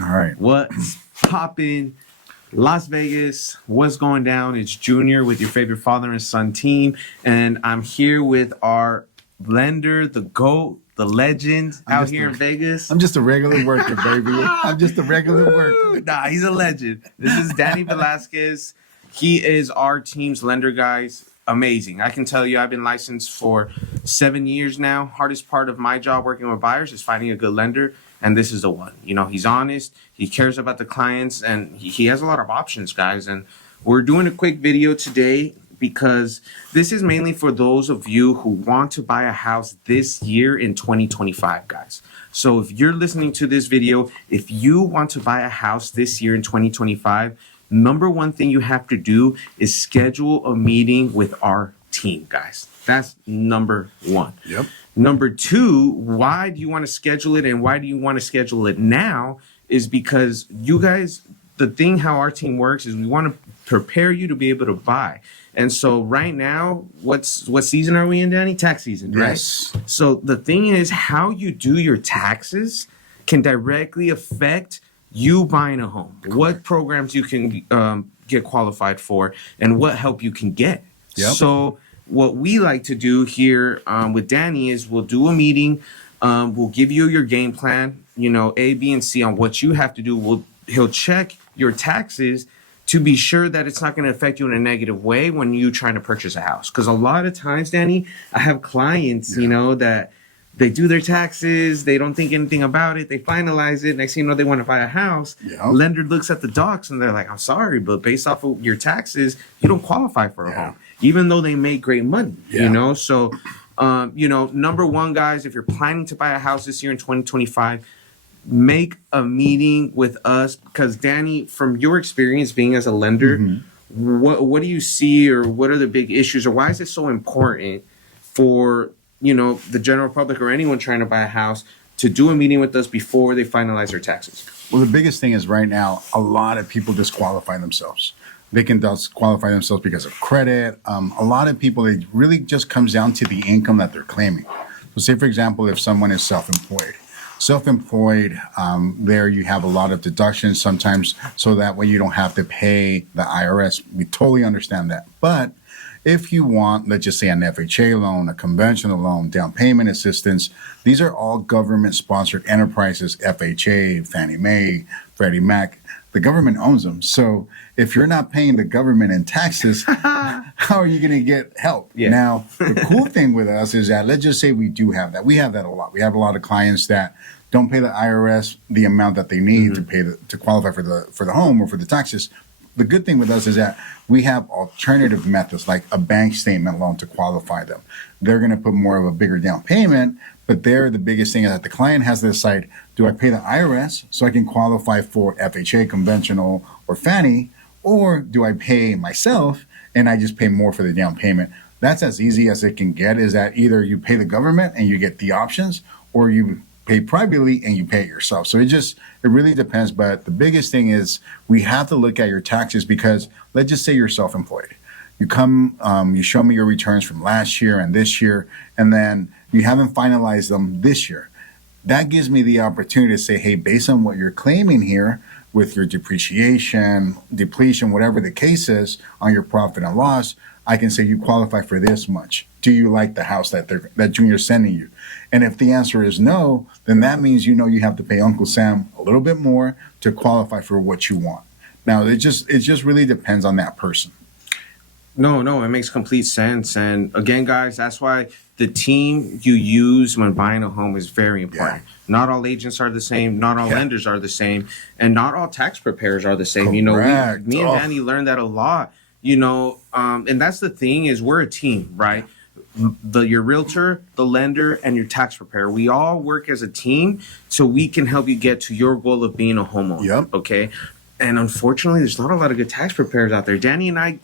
All right. What's poppin'? Las Vegas, what's going down? It's Junior with your favorite father and son team, and I'm here with our lender, the GOAT, the legend out here in Vegas. I'm just a regular worker, baby. I'm just a regular worker. Nah, he's a legend. This is Danny Velasquez. He is our team's lender, guys. Amazing. I can tell you, I've been licensed for 7 years now. Hardest part of my job working with buyers is finding a good lender, and this is the one. You know, he's honest, he cares about the clients, and he has a lot of options, guys. And we're doing a quick video today because this is mainly for those of you who want to buy a house this year in 2025, guys. So if you're listening to this video, if you want to buy a house this year in 2025, number one thing you have to do is schedule a meeting with our team, guys. That's number one. Yep. Number two, why do you want to schedule it and why do you want to schedule it now is because you guys, the thing how our team works is we want to prepare you to be able to buy. And so right now, what season are we in, Danny? Tax season, right? Yes. So the thing is how you do your taxes can directly affect you buying a home, what programs you can get qualified for, and what help you can get. Yep. So what we like to do here with Danny is we'll do a meeting. We'll give you your game plan, you know, A, B, and C on what you have to do. He'll check your taxes to be sure that it's not going to affect you in a negative way when you're trying to purchase a house. Because a lot of times, Danny, I have clients, you know, that they do their taxes, they don't think anything about it, they finalize it, next thing you know, they want to buy a house. Yeah. Lender looks at the docs and they're like, I'm sorry, but based off of your taxes, you don't qualify for a home, even though they make great money, you know? So, you know, number one, guys, if you're planning to buy a house this year in 2025, make a meeting with us because, Danny, from your experience being as a lender, what do you see or what are the big issues or why is it so important for, you know, the general public or anyone trying to buy a house to do a meeting with us before they finalize their taxes? Well, the biggest thing is right now, a lot of people disqualify themselves. They can disqualify themselves because of credit. A lot of people, it really just comes down to the income that they're claiming. So say, for example, if someone is self-employed, there you have a lot of deductions sometimes so that way you don't have to pay the IRS. We totally understand that. But if you want, let's just say an FHA loan, a conventional loan, down payment assistance, these are all government-sponsored enterprises, FHA, Fannie Mae, Freddie Mac. The government owns them. So if you're not paying the government in taxes, how are you going to get help? Yeah. Now, the cool thing with us is that let's just say we do have that. We have that a lot. We have a lot of clients that don't pay the IRS the amount that they need to qualify for the home or for the taxes. The good thing with us is that we have alternative methods like a bank statement loan to qualify them. They're going to put more of a bigger down payment, but the biggest thing is that the client has to decide, do I pay the IRS so I can qualify for FHA, conventional, or Fannie, or do I pay myself and I just pay more for the down payment? That's as easy as it can get, is that either you pay the government and you get the options, or you pay privately and you pay it yourself. So it really depends. But the biggest thing is we have to look at your taxes because let's just say you're self-employed. You come, you show me your returns from last year and this year, and then you haven't finalized them this year. That gives me the opportunity to say, hey, based on what you're claiming here with your depreciation, depletion, whatever the case is on your profit and loss, I can say you qualify for this much. Do you like the house that Junior's sending you? And if the answer is no, then that means you have to pay Uncle Sam a little bit more to qualify for what you want. Now, it just really depends on that person. No, it makes complete sense. And again, guys, that's why the team you use when buying a home is very important. Not all agents are the same. Not all lenders are the same. And not all tax preparers are the same. Correct. You know, me and Danny learned that a lot, you know, and that's the thing is we're a team, right? Your realtor, the lender, and your tax preparer. We all work as a team so we can help you get to your goal of being a homeowner. Yep. Okay. And unfortunately, there's not a lot of good tax preparers out there. Danny and I,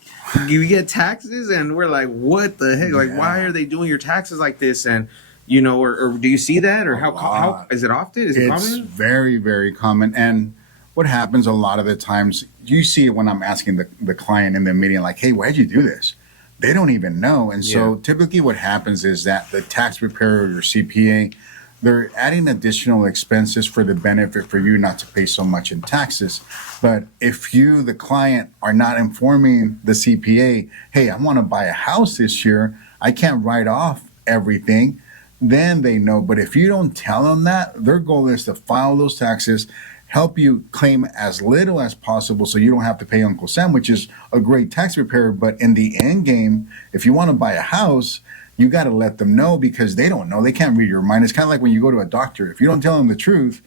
you get taxes and we're like, what the heck? Like, why are they doing your taxes like this? And, you know, or do you see that? Or how is it often? Is it common? It's very, very common. And what happens a lot of the times, you see it when I'm asking the client in the meeting, like, hey, why'd you do this? They don't even know. And so typically what happens is that the tax preparer or your CPA, they're adding additional expenses for the benefit for you not to pay so much in taxes. But if you, the client, are not informing the CPA, hey, I want to buy a house this year, I can't write off everything, then they know. But if you don't tell them that, their goal is to file those taxes, help you claim as little as possible so you don't have to pay Uncle Sam, which is a great tax preparer. But in the end game, if you want to buy a house, you got to let them know, because they don't know. They can't read your mind. It's kind of like when you go to a doctor. If you don't tell him the truth,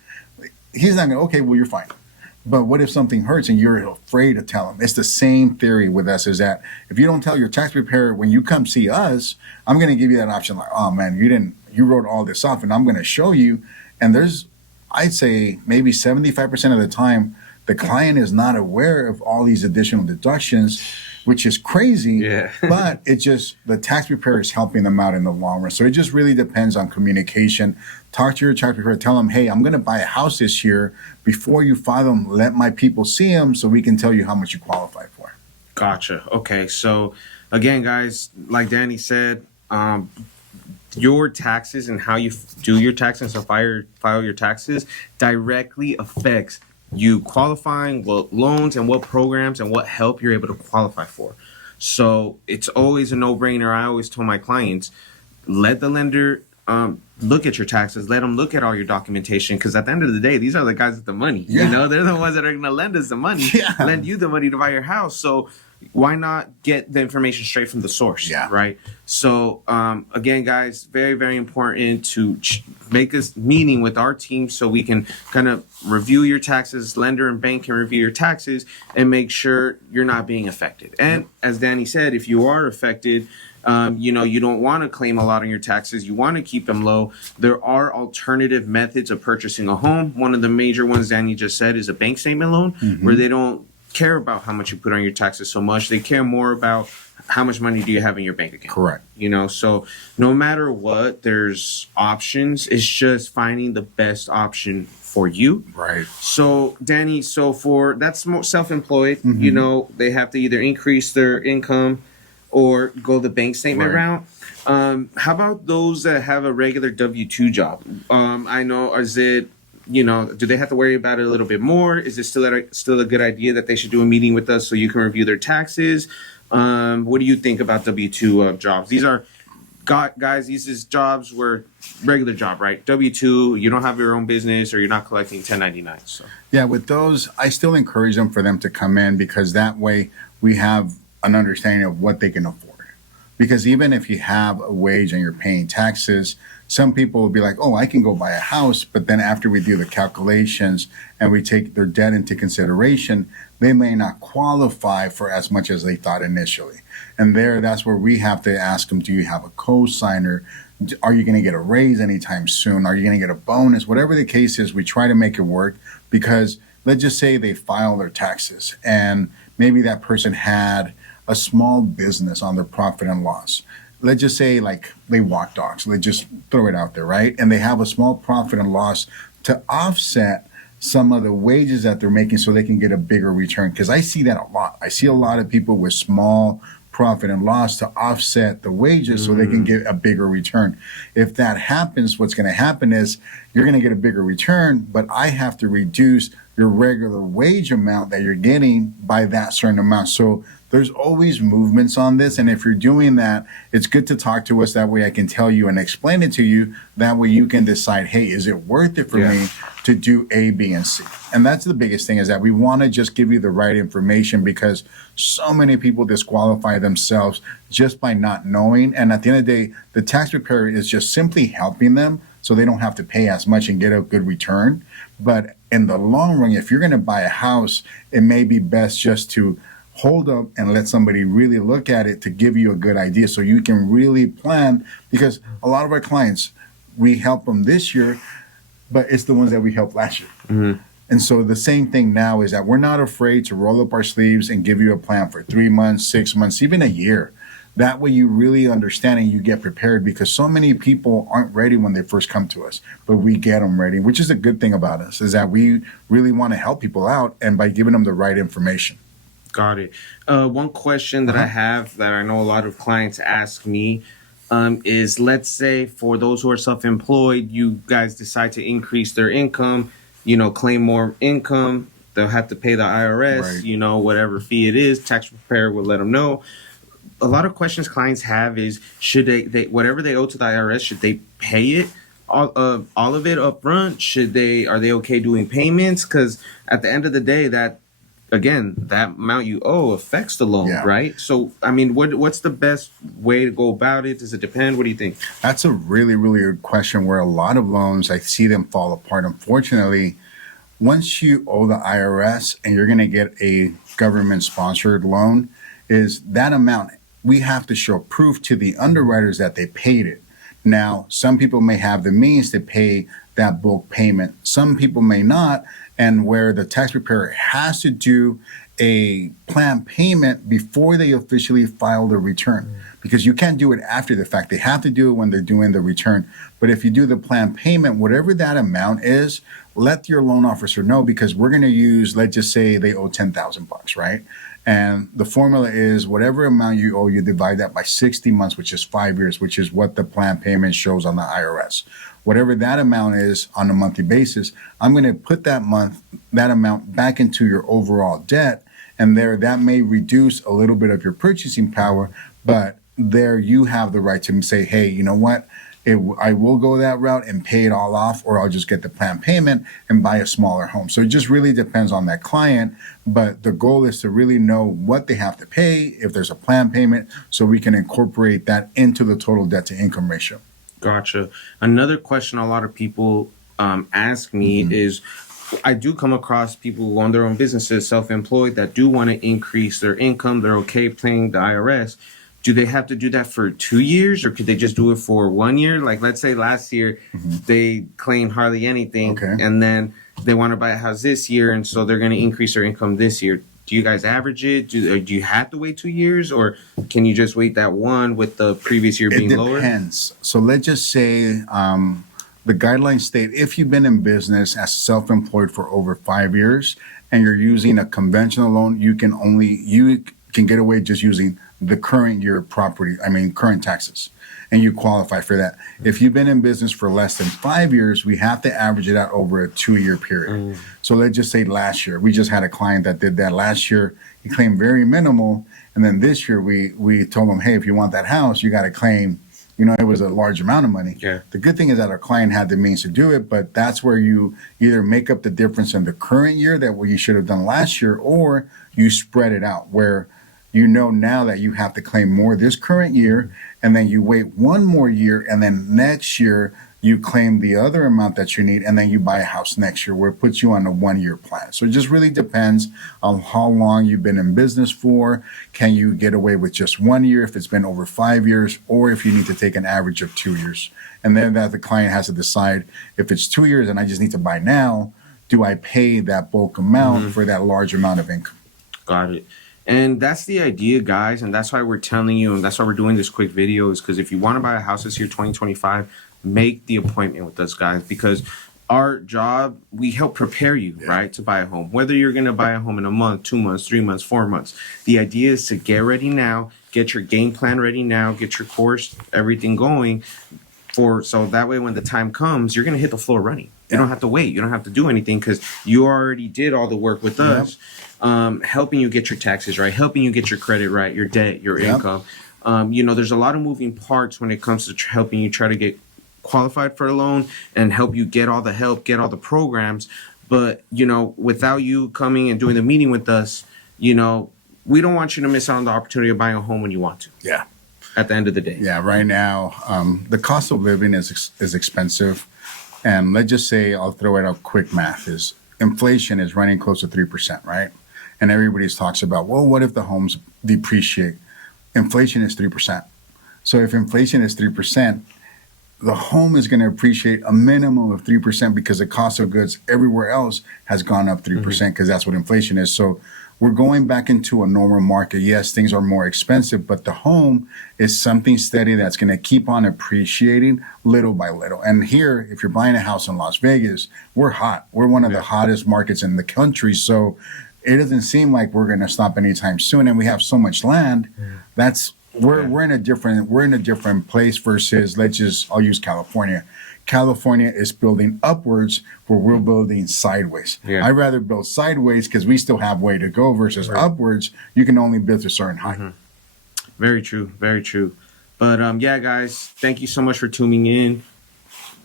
he's not going to, okay, well, you're fine. But what if something hurts and you're afraid to tell him? It's the same theory with us, is that if you don't tell your tax preparer when you come see us, I'm going to give you that option, like, oh man, you wrote all this off, and I'm going to show you. And I'd say maybe 75% of the time, the client is not aware of all these additional deductions, which is crazy. Yeah. But it's just the tax preparer is helping them out in the long run. So it just really depends on communication. Talk to your tax preparer. Tell them, hey, I'm going to buy a house this year. Before you file them, let my people see them so we can tell you how much you qualify for. Gotcha. Okay. So again, guys, like Danny said, your taxes and how you do your taxes and file your taxes directly affects you qualifying, what loans and what programs and what help you're able to qualify for. So it's always a no-brainer. I always tell my clients, let the lender look at your taxes, let them look at all your documentation, because at the end of the day, these are the guys with the money. Yeah. You know, they're the ones that are going to lend us the money, lend you the money to buy your house. So why not get the information straight from the source? Yeah. Right. So again, guys, very, very important to make a meeting with our team so we can kind of review your taxes. Lender and bank can review your taxes and make sure you're not being affected. And as Danny said, if you are affected, you don't want to claim a lot on your taxes. You want to keep them low. There are alternative methods of purchasing a home. One of the major ones Danny just said is a bank statement loan, where they don't care about how much you put on your taxes so much. They care more about how much money do you have in your bank account. Correct. So no matter what, there's options. It's just finding the best option for you. Right. So Danny, for that's self-employed, they have to either increase their income or go the bank statement route. How about those that have a regular W-2 job? I know, do they have to worry about it a little bit more? Is it still a good idea that they should do a meeting with us so you can review their taxes? What do you think about W-2 jobs? These are, guys, these is jobs where regular job, right? W-2, you don't have your own business or you're not collecting 1099. So Yeah, with those, I still encourage them for them to come in, because that way we have an understanding of what they can afford. Because even if you have a wage and you're paying taxes, some people will be like, oh, I can go buy a house. But then after we do the calculations and we take their debt into consideration, they may not qualify for as much as they thought initially. And that's where we have to ask them, do you have a co-signer? Are you going to get a raise anytime soon? Are you going to get a bonus? Whatever the case is, we try to make it work, because let's just say they file their taxes and maybe that person had a small business on their profit and loss. Let's just say like they walk dogs. Let's just throw it out there, right? And they have a small profit and loss to offset some of the wages that they're making so they can get a bigger return. Because I see that a lot. I see a lot of people with small profit and loss to offset the wages so they can get a bigger return. If that happens, what's going to happen is you're going to get a bigger return, but I have to reduce your regular wage amount that you're getting by that certain amount. So there's always movements on this. And if you're doing that, it's good to talk to us. That way I can tell you and explain it to you. That way you can decide, hey, is it worth it for me to do A, B, and C? And that's the biggest thing, is that we want to just give you the right information, because so many people disqualify themselves just by not knowing. And at the end of the day, the tax preparer is just simply helping them so they don't have to pay as much and get a good return. But in the long run, if you're going to buy a house, it may be best just to hold up and let somebody really look at it to give you a good idea so you can really plan. Because a lot of our clients, we help them this year, but it's the ones that we helped last year. And so the same thing now is that we're not afraid to roll up our sleeves and give you a plan for 3 months, 6 months, even a year. That way you really understand and you get prepared, because so many people aren't ready when they first come to us, but we get them ready, which is a good thing about us, is that we really want to help people out, and by giving them the right information. Got it. One question that I have that I know a lot of clients ask me, is, let's say for those who are self-employed, you guys decide to increase their income, claim more income. They'll have to pay the IRS, Right. whatever fee it is. Tax preparer will let them know. A lot of questions clients have is, should they whatever they owe to the IRS, should they pay it all of it up front? Are they okay doing payments? Because at the end of the day, that again, that amount you owe affects the loan, Yeah. right? So I mean, what's the best way to go about it? Does it depend? What do you think? That's a really, really good question where a lot of loans, I see them fall apart. Unfortunately, once you owe the IRS and you're going to get a government sponsored loan, is that amount, we have to show proof to the underwriters that they paid it. Now, some people may have the means to pay that bulk payment. Some people may not. And where the tax preparer has to do a planned payment before they officially file the return, because you can't do it after the fact. They have to do it when they're doing the return. But if you do the planned payment, whatever that amount is, let your loan officer know, because we're going to use, let's just say they owe $10,000, right? And the formula is whatever amount you owe, you divide that by 60 months, which is 5 years, which is what the planned payment shows on the IRS. Whatever that amount is on a monthly basis, I'm going to put that amount back into your overall debt. And that may reduce a little bit of your purchasing power, but there you have the right to say, hey, you know what? I will go that route and pay it all off, or I'll just get the planned payment and buy a smaller home. So it just really depends on that client. But the goal is to really know what they have to pay, if there's a planned payment, so we can incorporate that into the total debt to income ratio. Gotcha. Another question a lot of people ask me is, I do come across people who own their own businesses, self-employed, that do want to increase their income. They're okay paying the IRS. Do they have to do that for 2 years, or could they just do it for 1 year? Like, let's say last year they claimed hardly anything, Okay. and then they want to buy a house this year, and so they're going to increase their income this year. Do you guys average it? Do you have to wait 2 years, or can you just wait that one with the previous year being lower? It depends. So let's just say the guidelines state if you've been in business as self-employed for over 5 years and you're using a conventional loan, you can get away just using the current year current taxes, and you qualify for that. If you've been in business for less than 5 years, we have to average it out over a 2-year period. So let's just say last year, we just had a client that did that last year. He claimed very minimal. And then this year we told him, hey, if you want that house, you got to claim, it was a large amount of money. Yeah. The good thing is that our client had the means to do it, but that's where you either make up the difference in the current year that what you should have done last year, or you spread it out where now that you have to claim more this current year, and then you wait 1 more year, and then next year you claim the other amount that you need, and then you buy a house next year, where it puts you on a 1-year plan. So it just really depends on how long you've been in business for. Can you get away with just 1 year if it's been over 5 years, or if you need to take an average of 2 years? And then that the client has to decide, if it's 2 years and I just need to buy now, do I pay that bulk amount for that large amount of income? Got it. And that's the idea, guys. And that's why we're telling you, and that's why we're doing this quick video, is because if you want to buy a house this year, 2025, make the appointment with us, guys, because our job, we help prepare you, right, to buy a home. Whether you're going to buy a home in a month, 2 months, 3 months, 4 months. The idea is to get ready now, get your game plan ready now, get your course, everything going, so that way when the time comes, you're going to hit the floor running. You don't have to wait. You don't have to do anything, because you already did all the work with us, helping you get your taxes right, helping you get your credit right, your debt, your income. There's a lot of moving parts when it comes to helping you try to get qualified for a loan and help you get all the help, get all the programs. But, without you coming and doing the meeting with us, we don't want you to miss out on the opportunity of buying a home when you want to. Yeah. At the end of the day. Yeah, right now, the cost of living is expensive. And let's just say, I'll throw it out quick math, is inflation is running close to 3%, right? And everybody talks about, well, what if the homes depreciate? Inflation is 3%. So if inflation is 3%, the home is going to appreciate a minimum of 3%, because the cost of goods everywhere else has gone up 3%, because that's what inflation is. So we're going back into a normal market. Yes, things are more expensive, but the home is something steady that's going to keep on appreciating little by little. And here, if you're buying a house in Las Vegas, we're hot. We're one of the hottest markets in the country. So it doesn't seem like we're going to stop anytime soon. And we have so much land. That's we're in a different place versus I'll use California. California is building upwards where we're building sideways. Yeah. I'd rather build sideways because we still have way to go versus upwards. You can only build to a certain height. Very true. Very true. But yeah, guys, thank you so much for tuning in.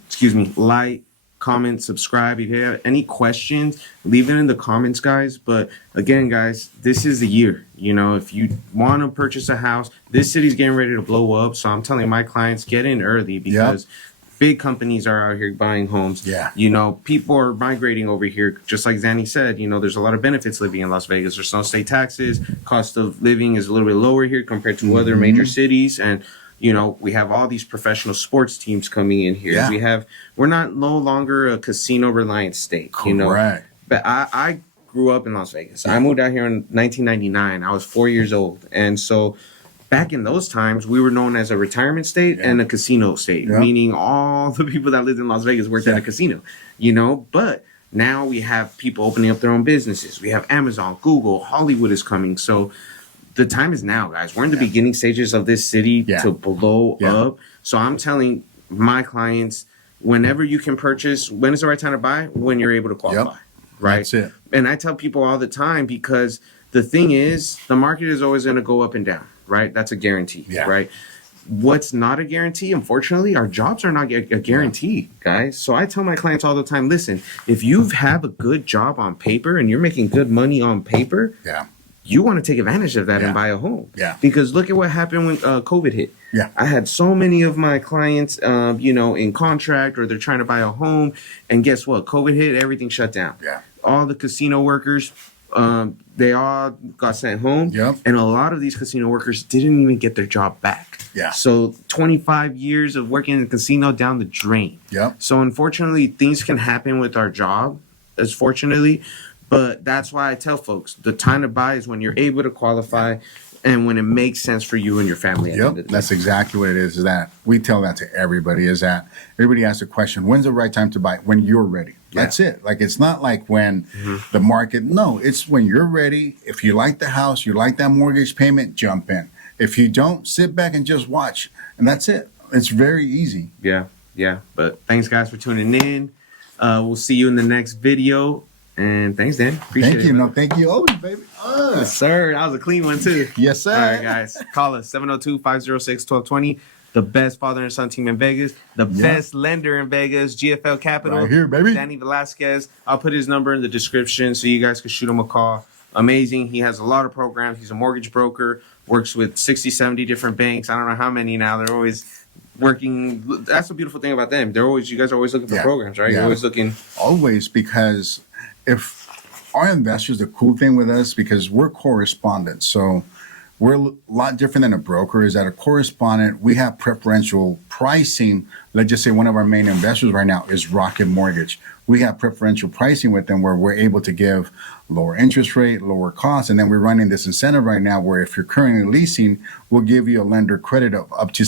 Excuse me. Like, comment, subscribe. If you have any questions, leave it in the comments, guys. But again, guys, this is the year. You know, if you want to purchase a house, this city's getting ready to blow up. So I'm telling my clients, get in early because big companies are out here buying homes. Yeah. You know, people are migrating over here. Just like Zanny said, you know, there's a lot of benefits living in Las Vegas. There's no state taxes. Cost of living is a little bit lower here compared to other major cities. And, you know, we have all these professional sports teams coming in here. Yeah. We're no longer a casino reliant state. Correct. You know, but I grew up in Las Vegas. I moved out here in 1999. I was 4 years old. And so back in those times, we were known as a retirement state and a casino state, meaning all the people that lived in Las Vegas worked at a casino, you know. But now we have people opening up their own businesses. We have Amazon, Google, Hollywood is coming. So the time is now, guys. We're in the beginning stages of this city to blow up. So I'm telling my clients, whenever you can purchase, when is the right time to buy? When you're able to qualify, right? That's it. And I tell people all the time because the thing is, the market is always going to go up and down, right? That's a guarantee, right? What's not a guarantee, unfortunately, our jobs are not a guarantee, guys. So I tell my clients all the time, listen, if you have a good job on paper and you're making good money on paper, you want to take advantage of that and buy a home. Because look at what happened when COVID hit. I had so many of my clients, you know, in contract or they're trying to buy a home. And guess what? COVID hit, everything shut down. All the casino workers, they all got sent home. And a lot of these casino workers didn't even get their job back. So 25 years of working in the casino down the drain. So unfortunately, things can happen with our job, as fortunately. But that's why I tell folks, the time to buy is when you're able to qualify and when it makes sense for you and your family. That's exactly what it is that we tell that to everybody, is that everybody asks the question, when's the right time to buy? When you're ready. That's it. Like, it's not like when the market, no, it's when you're ready. If you like the house, you like that mortgage payment, jump in. If you don't, sit back and just watch. And that's it. It's very easy. But thanks, guys, for tuning in. We'll see you in the next video. And thanks, Dan. Appreciate it. Thank you. No, thank you always, baby. Yes, sir. That was a clean one, too. Yes, sir. All right, guys. Call us 702-506-1220. The best father and son team in Vegas. The best lender in Vegas. GFL Capital. Right here, baby. Danny Velasquez. I'll put his number in the description so you guys can shoot him a call. Amazing. He has a lot of programs. He's a mortgage broker. Works with 60, 70 different banks. I don't know how many now. They're always working. That's the beautiful thing about them. You guys are always looking for programs, right? You're always looking. Always, because if our investors, the cool thing with us, because we're correspondents, so we're a lot different than a broker, is that a correspondent, we have preferential pricing. Let's just say one of our main investors right now is Rocket Mortgage. We have preferential pricing with them where we're able to give lower interest rate, lower costs. And then we're running this incentive right now where if you're currently leasing, we'll give you a lender credit of up to